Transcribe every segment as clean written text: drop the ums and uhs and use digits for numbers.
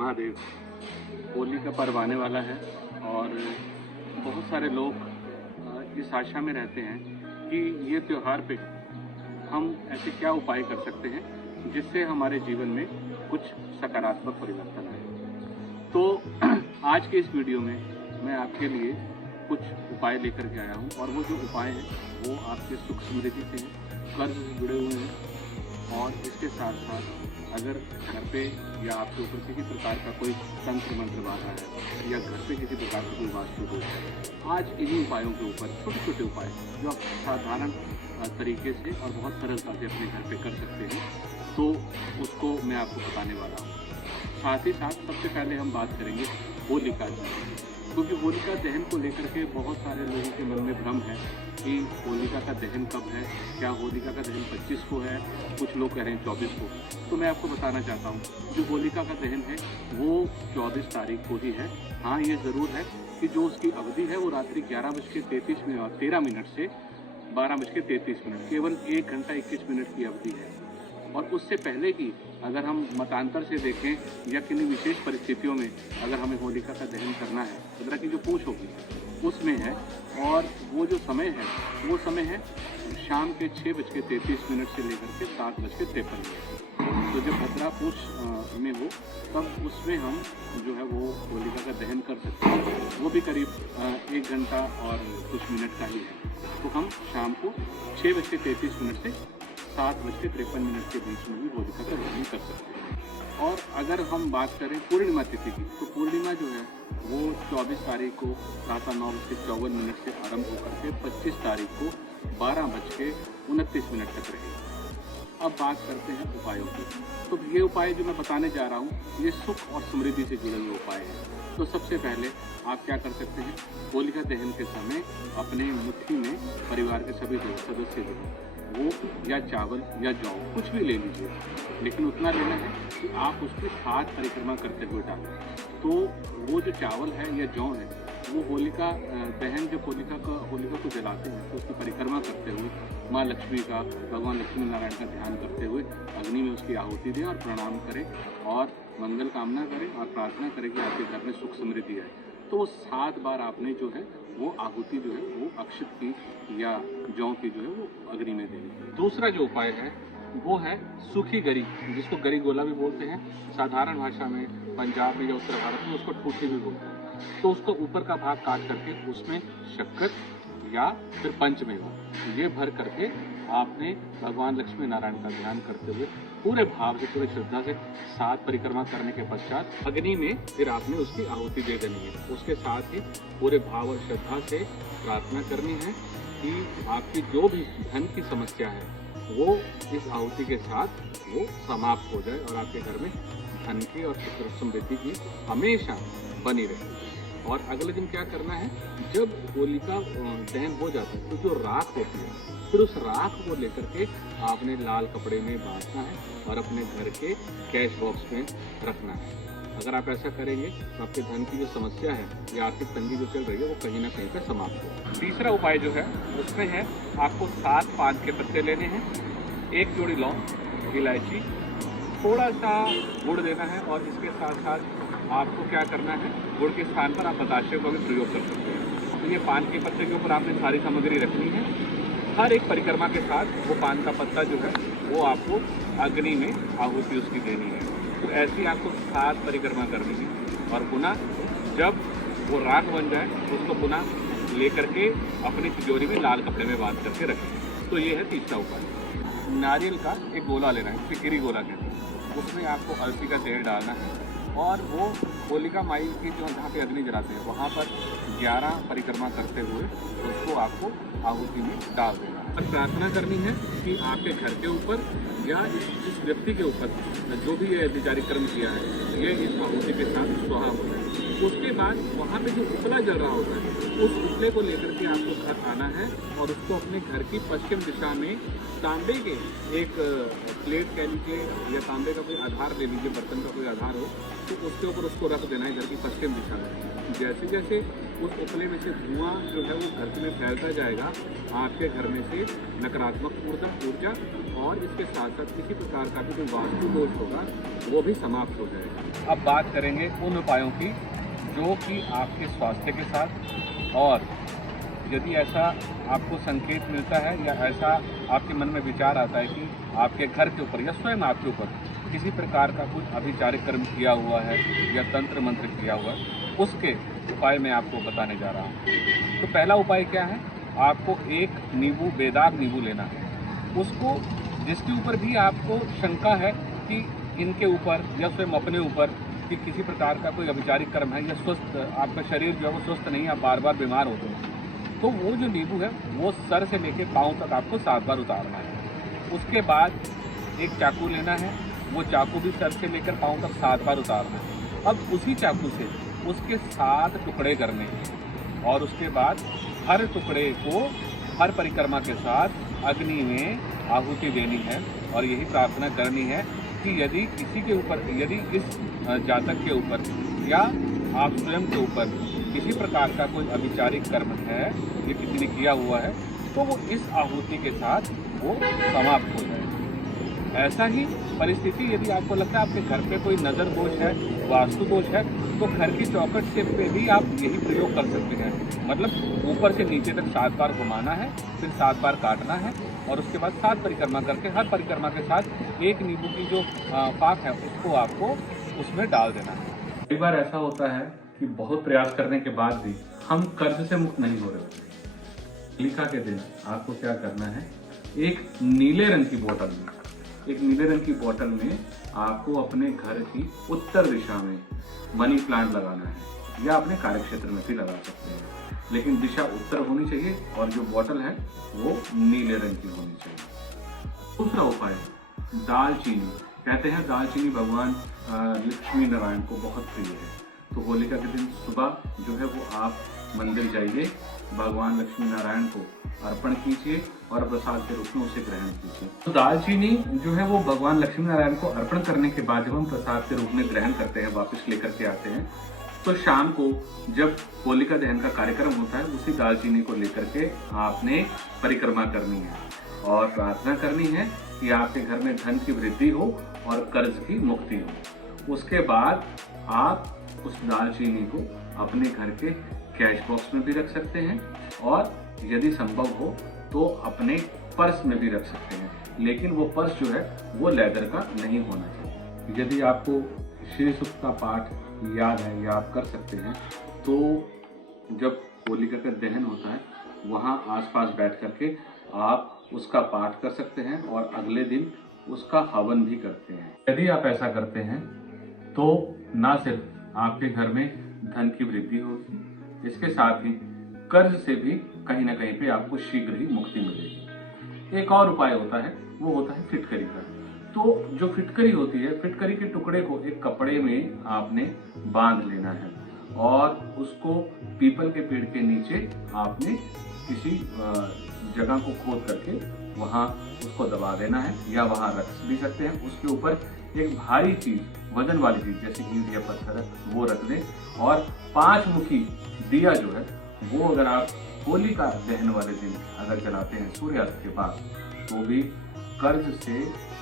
महादेव। होली का पर्व आने वाला है और बहुत सारे लोग इस आशा में रहते हैं कि ये त्यौहार पे हम ऐसे क्या उपाय कर सकते हैं जिससे हमारे जीवन में कुछ सकारात्मक परिवर्तन आए। तो आज के इस वीडियो में मैं आपके लिए कुछ उपाय लेकर के आया हूँ और वो जो उपाय हैं वो आपके सुख समृद्धि से कर्ज से जुड़े हुए हैं और इसके साथ साथ अगर घर पे या आपके ऊपर किसी प्रकार का कोई तंत्र मंत्र बाधा है या घर पे किसी प्रकार का कोई वास्तु दोष है, आज इन्हीं उपायों के ऊपर छोटे छोटे उपाय जो आप साधारण तरीके से और बहुत सरलता से अपने घर पे कर सकते हैं, तो उसको मैं आपको बताने वाला हूँ। साथ ही साथ सबसे पहले हम बात करेंगे होलिका दहन, क्योंकि होलिका दहन को लेकर के बहुत सारे लोगों के मन में भ्रम है कि होलिका का दहन कब है, क्या होलिका का दहन 25 को है, कुछ लोग कह रहे हैं 24 को। तो मैं आपको बताना चाहता हूँ जो होलिका का दहन है वो 24 तारीख को ही है। हाँ, ये ज़रूर है कि जो उसकी अवधि है वो रात्रि 11:13 से 12:33, केवल 1 घंटा 21 मिनट की अवधि है। और उससे पहले की अगर हम मतांतर से देखें या किन्हीं विशेष परिस्थितियों में अगर हमें होलिका का दहन करना है, चंद्रा की जो पूछ होगी उसमें है, और वो जो समय है वो समय है शाम के 6:33 से लेकर के 7:53। तो जब भद्रा पूछ में हो तब उसमें हम जो है वो होलिका का दहन कर सकते हैं। वो भी करीब 1 घंटा और कुछ मिनट का ही है। तो हम शाम को 6:33 से 7:53 के बीच में भी होलिका का दहन कर सकते हैं। और अगर हम बात करें पूर्णिमा तिथि की, तो पूर्णिमा जो है वो 24 तारीख को प्रातः 9:54 से आरंभ होकर के 25 तारीख को 12:29 तक रहेगी। अब बात करते हैं उपायों की। तो ये उपाय जो मैं बताने जा रहा हूँ ये सुख और समृद्धि से जुड़े हुए उपाय हैं। तो सबसे पहले आप क्या कर सकते हैं, होलिका दहन के समय अपने मुट्ठी में परिवार के सभी सदस्य जो हैं वो या चावल या जौ कुछ भी ले लीजिए, लेकिन उतना लेना है कि आप उसकी 7 परिक्रमा करते हुए डालें। तो वो जो चावल है या जौ है वो होलिका दहन जब होलिका को जलाते हैं तो उसकी परिक्रमा करते हुए माँ लक्ष्मी का, भगवान लक्ष्मी नारायण का ध्यान करते हुए अग्नि में उसकी आहुति दें और प्रणाम करें और मंगल कामना करें और प्रार्थना करें कि आपके घर में सुख समृद्धि आए। तो वो 7 बार आपने जो है वो आहुति जो है वो अक्षत की या जौ की जो है वो अग्नि में देनी। दूसरा जो उपाय है वो है सूखी गरी, जिसको गरी गोला भी बोलते हैं, साधारण भाषा में पंजाब में या उत्तर भारत में उसको ठूठी भी बोलते हैं। तो उसको ऊपर का भाग काट करके उसमें शक्कर या फिर पंचमेवा ये भर करके आपने भगवान लक्ष्मी नारायण का ध्यान करते हुए पूरे भाव से, पूरी श्रद्धा से 7 परिक्रमा करने के पश्चात अग्नि में फिर आपने उसकी आहुति दे देनी है। उसके साथ ही पूरे भाव और श्रद्धा से प्रार्थना करनी है कि आपकी जो भी धन की समस्या है वो इस आहुति के साथ वो समाप्त हो जाए और आपके घर में धन की और सुख समृद्धि की हमेशा बनी रहे। और अगले दिन क्या करना है, जब होलिका दहन हो जाता है तो जो राख होती है फिर उस राख को लेकर के आपने लाल कपड़े में बांधना है और अपने घर के कैश बॉक्स में रखना है। अगर आप ऐसा करेंगे तो आपके धन की जो समस्या है या आर्थिक तंगी जो चल रही है वो कहीं ना कहीं पे समाप्त हो। तीसरा उपाय जो है उसमें है आपको 7 पान के पत्ते लेने हैं, 1 जोड़ी लौंग, इलायची, थोड़ा सा गुड़ देना है और इसके साथ साथ आपको क्या करना है, गुड़ के स्थान पर आप बताशे का भी प्रयोग कर सकते हैं। तो ये पान के पत्ते के ऊपर आपने सारी सामग्री रखनी है। हर एक परिक्रमा के साथ वो पान का पत्ता जो है वो आपको अग्नि में आहुति उसकी देनी है। तो ऐसी आपको 7 परिक्रमा करनी है और पुनः जब वो राख बन जाए तो उसको पुनः लेकर के अपनी तिजोरी में लाल कपड़े में बांध करके रखें। तो ये है तीसरा उपाय। नारियल का एक गोला लेना है, जिसे गिरी गोला कहते हैं, उसमें आपको अलसी का तेल डालना है और वो होलिका माई की जो जहाँ पे अग्नि जलाते हैं वहाँ पर 11 परिक्रमा करते हुए उसको आपको आहुति में डाल देना है। और प्रार्थना करनी है कि आपके घर के ऊपर या जिस व्यक्ति के ऊपर जो भी ये विचारिक कर्म किया है ये इस आहुति के साथ स्वाहा हो जाए। उसके बाद वहाँ पे जो उपला जल रहा होता है उस उपले को लेकर के आपको घर आना है और उसको अपने घर की पश्चिम दिशा में तांबे के एक प्लेट कह लीजिए या तांबे का कोई आधार ले लीजिए, बर्तन का कोई आधार हो तो उसके ऊपर उसको रख देना है घर की पश्चिम दिशा में। जैसे जैसे उस उपले में से धुआं जो है वो घर में फैलता जाएगा, आपके घर में से नकारात्मक ऊर्जा और इसके साथ साथ किसी प्रकार का भी कोई वास्तु दोष होगा वो भी समाप्त हो जाएगा। अब बात करेंगे उन उपायों की जो कि आपके स्वास्थ्य के साथ, और यदि ऐसा आपको संकेत मिलता है या ऐसा आपके मन में विचार आता है कि आपके घर के ऊपर या स्वयं आपके ऊपर किसी प्रकार का कुछ अभिचारिक कर्म किया हुआ है या तंत्र मंत्र किया हुआ है, उसके उपाय मैं आपको बताने जा रहा हूँ। तो पहला उपाय क्या है, आपको एक नींबू, बेदाग नींबू लेना है। उसको जिसके ऊपर भी आपको शंका है कि इनके ऊपर या स्वयं अपने ऊपर कि किसी प्रकार का कोई अभिचारिक कर्म है या स्वस्थ आपका शरीर जो है वो स्वस्थ नहीं है, आप बार बार बीमार होते हैं, तो वो जो नींबू है वो सर से लेकर पाँव तक आपको 7 बार उतारना है। उसके बाद एक चाकू लेना है, वो चाकू भी सर से लेकर पाँव तक 7 बार उतारना है। अब उसी चाकू से उसके 7 टुकड़े करने हैं और उसके बाद हर टुकड़े को हर परिक्रमा के साथ अग्नि में आहुति देनी है और यही प्रार्थना करनी है कि यदि किसी के ऊपर, यदि इस जातक के ऊपर या आप स्वयं के ऊपर किसी प्रकार का कोई अभिचारिक कर्म है या किसी ने किया हुआ है, तो वो इस आहुति के साथ वो समाप्त हो जाए। ऐसा ही परिस्थिति यदि आपको लगता है आपके घर पे कोई नज़र दोष है, वास्तु दोष है, तो घर की चौखट से पे भी आप यही प्रयोग कर सकते हैं। मतलब ऊपर से नीचे तक 7 बार घुमाना है, फिर 7 बार काटना है और उसके बाद 7 परिक्रमा करके हर परिक्रमा के साथ एक नींबू की जो पाक है उसको आपको उसमें डाल देना है। कई बार ऐसा होता है कि बहुत प्रयास करने के बाद भी हम कर्ज से मुक्त नहीं हो रहे होते। होलिका के दिन आपको क्या करना है, एक नीले रंग की बोतल में आपको अपने घर की उत्तर दिशा में मनी प्लांट लगाना है या अपने कार्यक्षेत्र में भी लगा सकते हैं, लेकिन दिशा उत्तर होनी चाहिए और जो बोतल है वो नीले रंग की होनी चाहिए। दूसरा उपाय, दालचीनी। कहते हैं दालचीनी भगवान लक्ष्मी नारायण को बहुत प्रिय है, तो होलिका के दिन सुबह जो है वो आप मंदिर जाइए, भगवान लक्ष्मी नारायण को अर्पण कीजिए और प्रसाद के रूप में उसे ग्रहण कीजिए। तो दालचीनी जो है वो भगवान लक्ष्मी नारायण को अर्पण करने के बाद जब हम प्रसाद के रूप में ग्रहण करते हैं, वापस लेकर के आते हैं, तो शाम को जब होलिका दहन का कार्यक्रम होता है उसी दालचीनी को लेकर के आपने परिक्रमा करनी है और प्रार्थना करनी है कि आपके घर में धन की वृद्धि हो और कर्ज की मुक्ति हो। उसके बाद आप उस दालचीनी को अपने घर के कैश बॉक्स में भी रख सकते हैं और यदि संभव हो तो अपने पर्स में भी रख सकते हैं, लेकिन वो पर्स जो है वो लेदर का नहीं होना चाहिए। यदि आपको श्री सूक्त का पाठ याद है या आप कर सकते हैं, तो जब होलिका का दहन होता है वहाँ आसपास बैठ करके आप उसका पाठ कर सकते हैं और अगले दिन उसका हवन भी करते हैं। यदि आप ऐसा करते हैं तो ना सिर्फ आपके घर में धन की वृद्धि होगी, इसके साथ ही कर्ज से भी कहीं ना कहीं पे आपको शीघ्र ही मुक्ति मिलेगी। एक और उपाय होता है, वो होता है फिटकरी का। तो जो फिटकरी होती है, फिटकरी के टुकड़े को एक कपड़े में आपने बांध लेना है और उसको पीपल के पेड़ के नीचे आपने किसी जगह को खोद करके वहां उसको दबा देना है या वहां रख भी सकते हैं। उसके ऊपर एक भारी चीज, वजन वाली चीज जैसे ईंट या पत्थर है वो रख दें और 5 मुखी दिया जो है वो अगर आप होलिका दहन वाले दिन अगर जलाते हैं सूर्यास्त के बाद, तो भी कर्ज से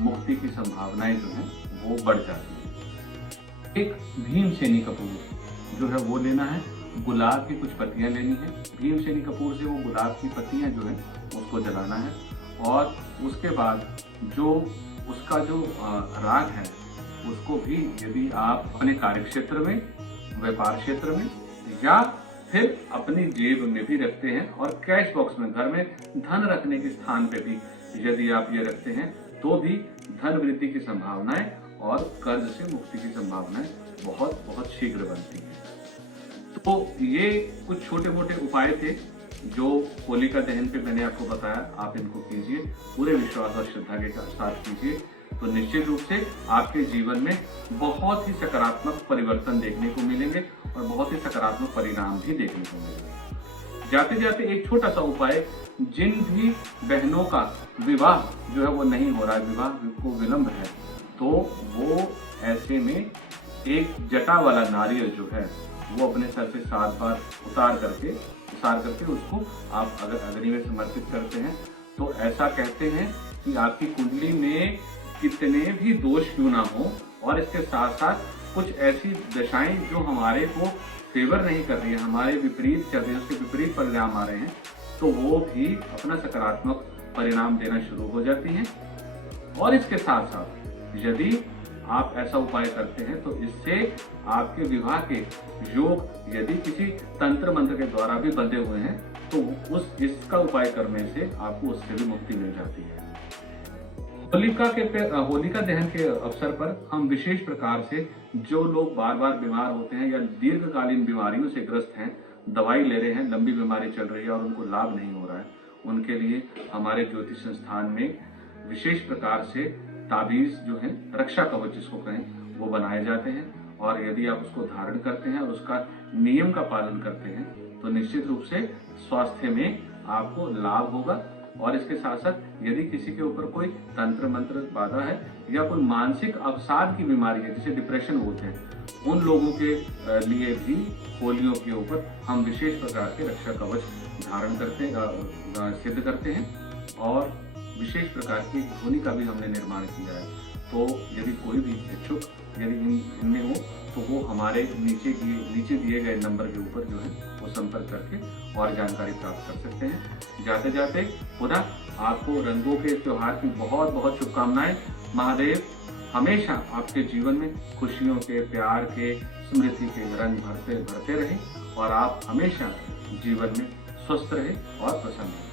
मुक्ति की संभावनाएं जो है वो बढ़ जाती है। एक भीमसेनी कपूर जो है वो लेना है, गुलाब की कुछ पत्तियां लेनी है। भीमसेनी कपूर से वो गुलाब की पत्तियां जो है उसको जलाना है और उसके बाद जो उसका जो राग है उसको भी यदि आप अपने कार्यक्षेत्र में, व्यापार क्षेत्र में या फिर अपनी जेब में भी रखते हैं और कैश बॉक्स में, घर में धन रखने के स्थान पे भी यदि आप ये रखते हैं, तो भी धन वृद्धि की संभावनाएं और कर्ज से मुक्ति की संभावनाएं बहुत बहुत शीघ्र बनती हैं। तो ये कुछ छोटे मोटे उपाय थे जो होलिका दहन पे मैंने आपको बताया, आप इनको कीजिए, पूरे विश्वास और श्रद्धा के साथ कीजिए, तो निश्चित रूप से आपके जीवन में बहुत ही सकारात्मक परिवर्तन देखने को मिलेंगे और बहुत ही सकारात्मक परिणाम भी देखने को मिलेंगे। जाते जाते एक छोटा सा उपाय, जिन भी बहनों का विवाह जो है वो नहीं हो रहा है, विवाह को विलंब है, तो वो ऐसे में एक जटा वाला नारियल जो है वो अपने सर से 7 बार उतार करके उसको आप अगर अग्नि में समर्पित करते हैं, तो ऐसा कहते हैं कि आपकी कुंडली में कितने भी दोष क्यों ना हो, और इसके साथ साथ कुछ ऐसी दशाएं जो हमारे को फेवर नहीं कर रही है, हमारे विपरीत चल रही है, उसके विपरीत परिणाम आ रहे हैं, तो वो भी अपना सकारात्मक परिणाम देना शुरू हो जाती हैं। और इसके साथ साथ यदि आप ऐसा उपाय करते हैं तो इससे आपके विवाह के योग यदि किसी तंत्र मंत्र के द्वारा भी बंधे हुए हैं तो इसका उपाय करने से आपको उससे भी मुक्ति मिल जाती है। होलिका दहन के अवसर पर हम विशेष प्रकार से जो लोग बार बार बीमार होते हैं या दीर्घकालीन बीमारियों से ग्रस्त हैं, दवाई ले रहे हैं, लंबी बीमारी चल रही है और उनको लाभ नहीं हो रहा है, उनके लिए हमारे ज्योतिष संस्थान में विशेष प्रकार से ताबीज जो है, रक्षा कवच जिसको कहें, वो बनाए जाते हैं। और यदि आप उसको धारण करते हैं और उसका नियम का पालन करते हैं तो निश्चित रूप से स्वास्थ्य में आपको लाभ होगा। और इसके साथ साथ यदि किसी के ऊपर कोई तंत्र मंत्र बाधा है या कोई मानसिक अवसाद की बीमारी है जिसे डिप्रेशन बोलते हैं, उन लोगों के लिए भी होलियों के ऊपर हम विशेष प्रकार के रक्षा कवच धारण सिद्ध करते हैं और विशेष प्रकार की ध्वनि का भी हमने निर्माण किया है। तो यदि कोई भी इच्छुक यदि इनमें हो तो वो हमारे नीचे दिए गए नंबर के ऊपर जो है वो संपर्क करके और जानकारी प्राप्त कर सकते हैं। जाते जाते पुनः आपको रंगों के त्योहार की बहुत बहुत शुभकामनाएं। महादेव हमेशा आपके जीवन में खुशियों के, प्यार के, समृद्धि के रंग भरते रहे और आप हमेशा जीवन में स्वस्थ रहे और प्रसन्न रहे।